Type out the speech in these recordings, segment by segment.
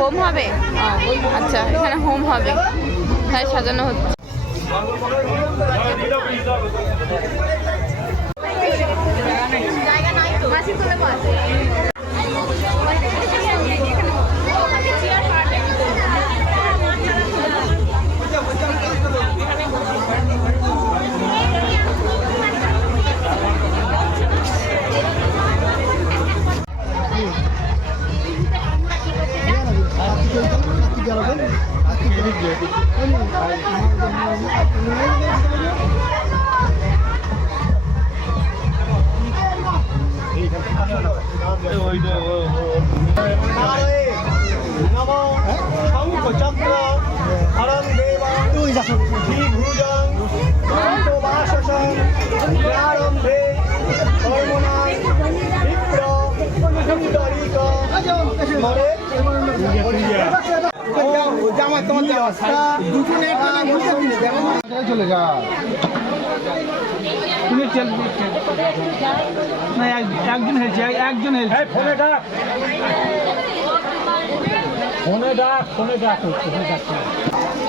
Home হবে? আচ্ছা এখানে হোম হবে। তাই সাজানো হচ্ছে। তোমার দুজনে চলে যা তুমি চেল না এক- একজন হয়েছে একজন হয়েছে ফোনে ডাক ফোনে ডাক ফোনে ডাক ফোনে ডাক।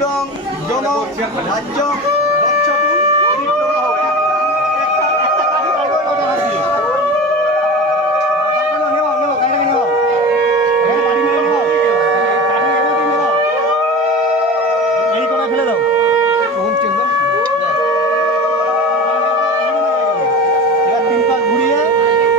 দুরং যম রাজ্য গচ্ছতু পরিপ্রবাহ। একটা- একটা কাঠি বার করে ওটা হাত দিয়ে। কাঠিটা নেওয়া, নেওয়া, কাঠিটাকে নেওয়া। এই কাঠি নিয়ে নেওয়া। কাঠি এনে দিয়ে নেওয়া। এই কোনায় ফেলে দাও এবার তিন পাক ঘুরিয়ে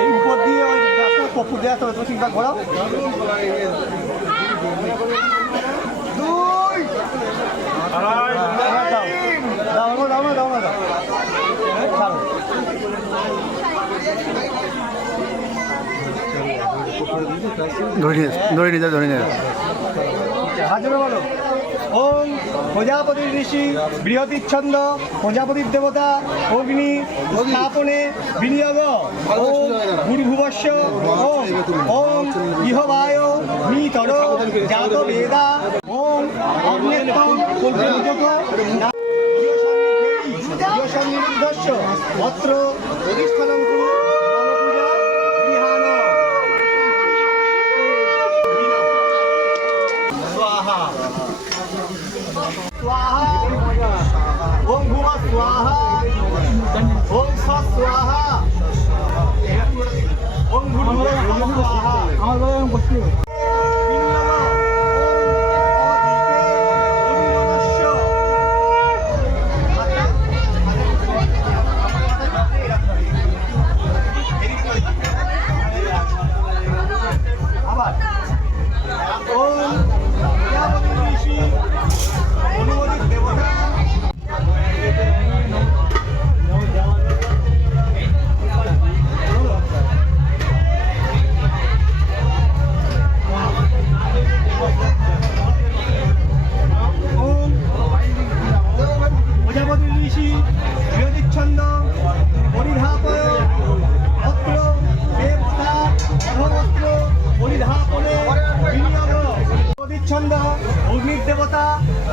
এই উপর দিয়ে ওই রাস্তায় কপুর দিয়ে আসতে হবে তুমি তিন পাক ঘোরাও দুই এবার দাও দাও না দাও না দাও না দাও ছাড়ো ধরে নিয়ে ধরে নিয়ে হাজরে বলো। ওম প্রজাপতির ঋষি বৃহতিচ্ছন্দ প্রজাপতির দেবতা, অগ্নি স্থাপনে বিনিয়োগ। ওম গুরুভুবস্য ওম ওম ইহবায়, নিতর, জাত বেদা ওম অগ্নেত্তম অত্র स्वाहा ओम भूम स्वाहा ओम स्व स्वाहा ओम भूर्भुव स्वाहा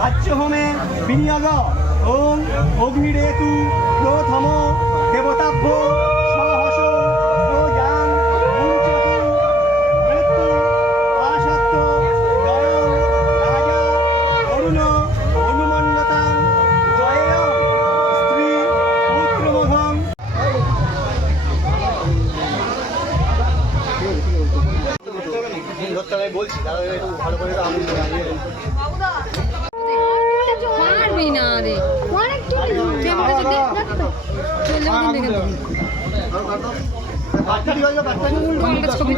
দেবতা বিনিয়োগ। ওম অগ্নিরেতু প্রথম দেবতাভ্য।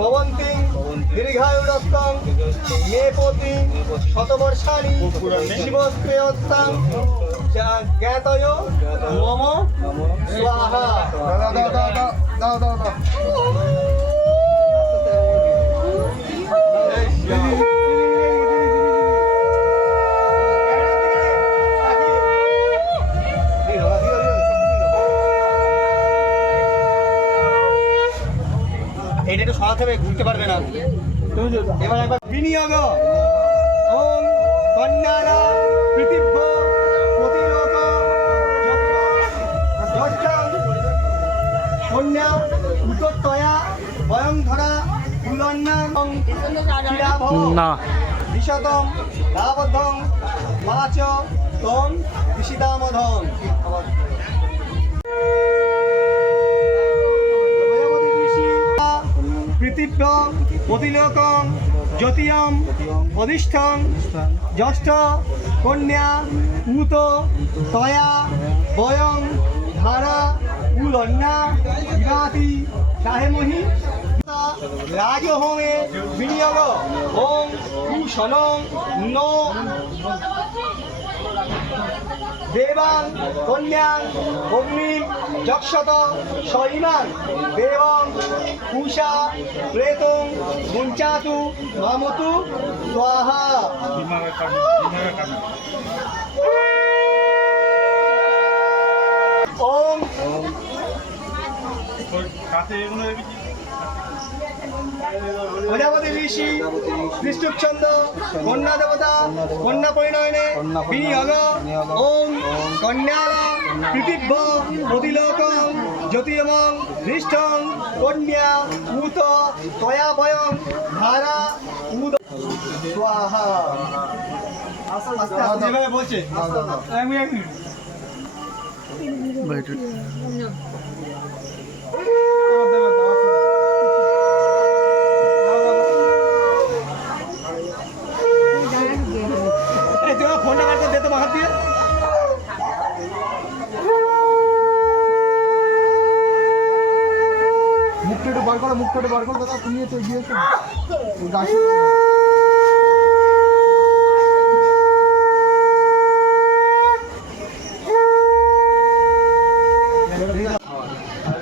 পবন্তি দীর্ঘায়ুরত্তম মেপতি শতবর্ষাণি শিবস্ত্রেয়স্তাং জ্ঞাতয় মম স্বাহা। দাও হবে ঘুরতে পারবে না। এবার একবার বিনিয়োগ। ওম কন্যারা পৃথিব্য প্রতিলোক কন্যা উত্তরতয়া ভয়ংধরা কুলন্যাং ক্রীড়াভব না। বিশতম দাবদ্ধং পাঁচ তম ঋষিদামধম পৃথিব্যং প্রতিলোকং জ্যোতিয়ম অধিষ্ঠং জ্যেষ্ঠ, কন্যা, উত, তয়া, বয়ং, ধারা উলন্যা বিভাতি সাহেমহি রাজহোমে বিনিয়োগ, ওম কুশনং নো দেবাং কন্যাং অগ্নি যক্ষত সৈমাং দেবং কুষা প্রেতং মুঞ্চাতু মামতু স্বাহা। ওম। প্রজাপতি ঋষি বিষ্ণুচ্ছন্দ কন্যা দেবতা কন্যা পরিণয়নে বিনিয়োগ ওম কন্যার পৃথিব্য প্রতিলোক জ্যোতির্মং হৃষ্টং কন্যা উত তয়া বয়ং ধারা উদ স্বাহা। যেভাবে বলছে। এক মিনিট এক মিনিট এই তুমি আমার ফোনটা বার করে দে তোমার হাত দিয়ে মুখটা একটু বার করো মুখটা একটু বার করো দাদা তুমি তো গিয়েছো গাছ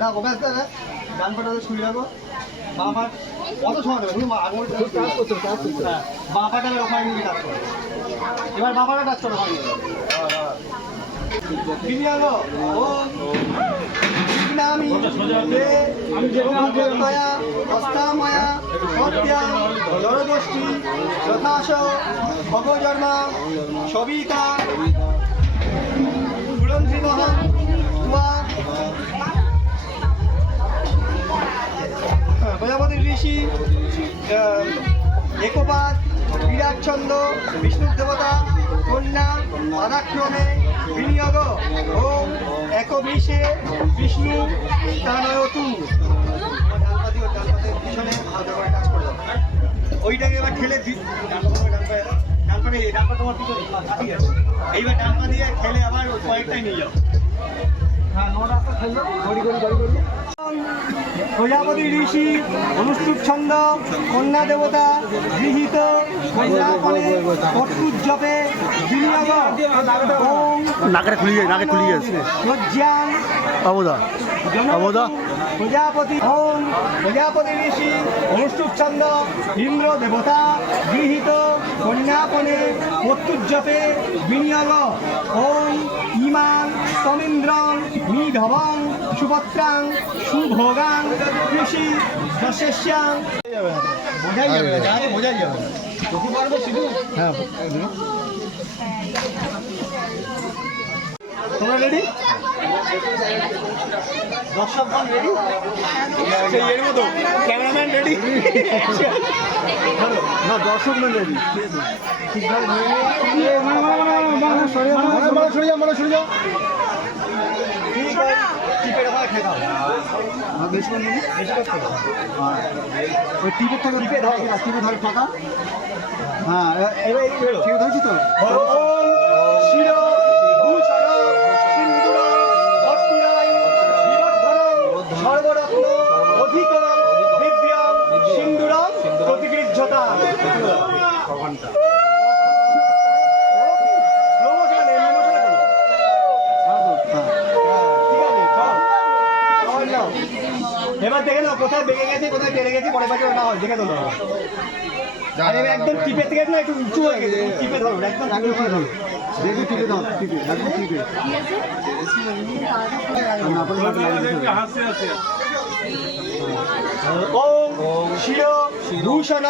রাখো ব্যাস দাদা ডান কত দেবে করছ হ্যাঁ বাঁ পাটা ওখানে নিয়ে কাজ করো। এবার বাঁ পাটা কাজ করো ওখানে। নিয়ে বিনিয়োগ ও। বিঘ্নামি তে বিরাটচন্দ্র বিষ্ণু দেবতা, কন্যা পাদাক্রমে বিনিয়োগ, ওম একবিশে বিষ্ণু দাও। ওইটাকে এবার ঠেলে এইবার ডান পা দিয়ে খেলে আবার কয়েকটাই নিয়ে যাও হ্যাঁ প্রজাপতি ঋষি অনুষ্ঠুপ ছন্দ কন্যা দেবতা গৃহীত কন্যাপনে কর্তুজপে বিনিয়োগ ওম নাকে খুলি যায় নাকে খুলি অবদা অবদা প্রজাপতি ওম প্রজাপতি ঋষি অনুষ্ঠুপ ছন্দ ইন্দ্র দেবতা গৃহীত কন্যাপনে কর্তুজপে বিনিয়োগ। ওম ইমান তমিন্দ্রং নিধবং সুভদ্রাং সুভোগাং কৃষি দশেশ্যাং বোঝাই যাবে না জানো বোঝাই যাবে না। হ্যাঁ। তোমরা রেডি দর্শকগণ রেডি সেই এর মতো। ক্যামেরাম্যান রেডি না দর্শক না রেডি টিপের হ্যাঁ থেকে টিপে ধরে ফাঁকা হ্যাঁ এবার ঠিক ধরেছি তো। একদম থেকে না একটু উঁচু হয়ে গেছে টিপে ধরো একদম একদম টিপে ধরো। দেখি টিপে দাও টিপে একদম টিপে। না পারলে হাতে লাগিয়ে দিতে হবে। ওম শির ভূষণ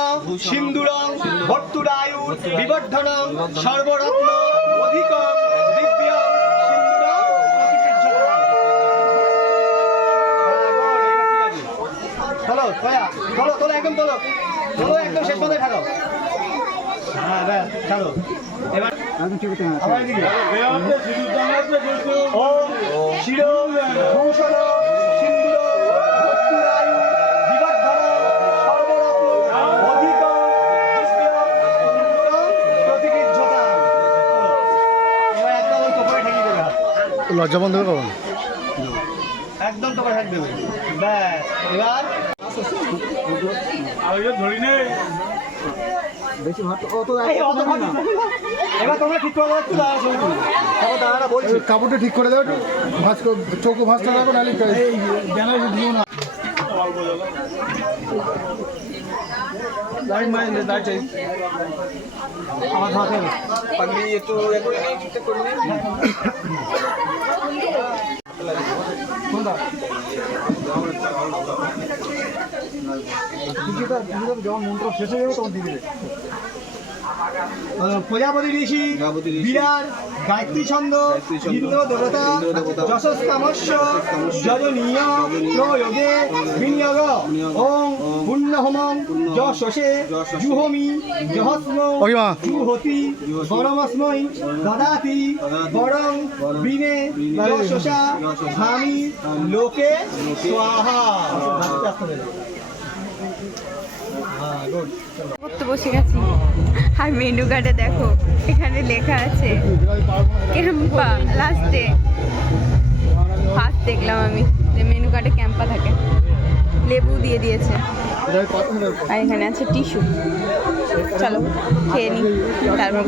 সিন্দুরং ভর্তুরায়ু বিবর্ধনং সর্বরত্ন অধিকং তোলো একদম তোলো। তোলো একদম শেষ পর্যন্ত ঠালো হ্যাঁ ব্যাস এবার। লজ্জা বন্ধ একদম তোপরে ঠেক দেবে। ব্যাস এবার বেশি না। তোমরা ঠিক করে একটু। তারপর দাঁড়াটা বলছি। কাপড়টা ঠিক করে দাও একটু। ভাঁজ চৌকো ভাঁজটা রাখো আমার হাতে হবে। যখন মন্ত্র শেষ হয়ে যাবে তখন দিয়ে প্রজাপতি ঋষি বিরাট গায়ত্রী ছন্দ ইন্দ্র দেবতা যশস্কামস্য যজনীয় প্রয়োগে বিনিয়োগ। ওং পুণ্য হোমং যশসে জুহমি জহস্ম অভিমা। জুহতি গরমস্মৈ দদাতি বরং বিনে যশসা ধামি লোকে স্বাহা। আস্তে আস্তে হ্যাঁ গুড বসে গেছি। আর মেনু কার্ডে দেখো, এখানে লেখা আছে ক্যাম্পা লাস্টে ফার্স্ট দেখলাম আমি, যে মেনু কার্ডে ক্যাম্পা থাকে। লেবু দিয়ে দিয়েছে। আর এখানে আছে টিস্যু চলো, খেয়ে নিই তারপর।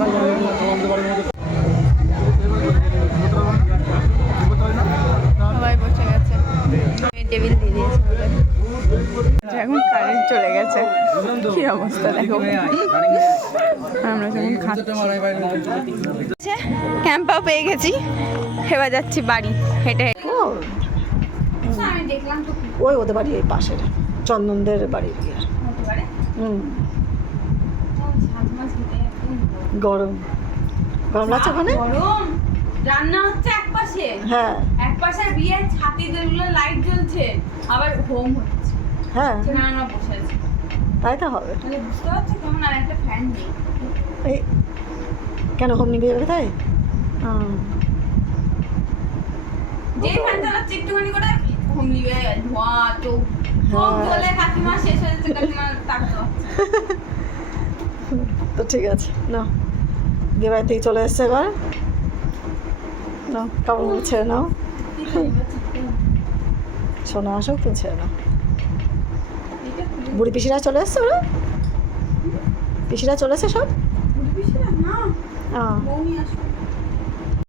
সবাই বসে গেছে। টেবিল দিয়ে দিয়েছে। এখন কারেন্ট চলে গেছে। কি অবস্থা দেখো। আমরা যখন খাচ্ছি। ক্যাম্পাও পেয়ে গেছি। এবার যাচ্ছি বাড়ি হেঁটে হেঁটে। আমি দেখলাম তো ওই ওদের বাড়ি এই পাশের চন্দনদের পারে হুম। গরম। গরম লাগছে ওখানে? গরম। রান্না হচ্ছে এক পাশে হ্যাঁ। এক পাশে বিয়ে ছাতি যেগুলো লাইট জ্বলছে। আবার হোম হচ্ছে। হ্যাঁ। তাই তো হবে। এই কেন হোম নিবে যাবে তাই? হুম। যে ফ্যান চালাচ্ছে একটুখানি করে হোম নিবে ধোঁয়া তো চোখ হ্যাঁ। জ্বলে কাকিমা শেষ হয়ে যাচ্ছে কাকিমা তাকতে তো। ঠিক আছে না বিয়ে বাড়ি থেকে চলে এসছে এবার। নাও কাপড় ছেড়ে নাও। সোনা আসুক তুমি ছেড়ে নাও। বুড়ি পিসিরা চলে এসছে ওরা? পিসিরা চলে এসছে সব? না। আসো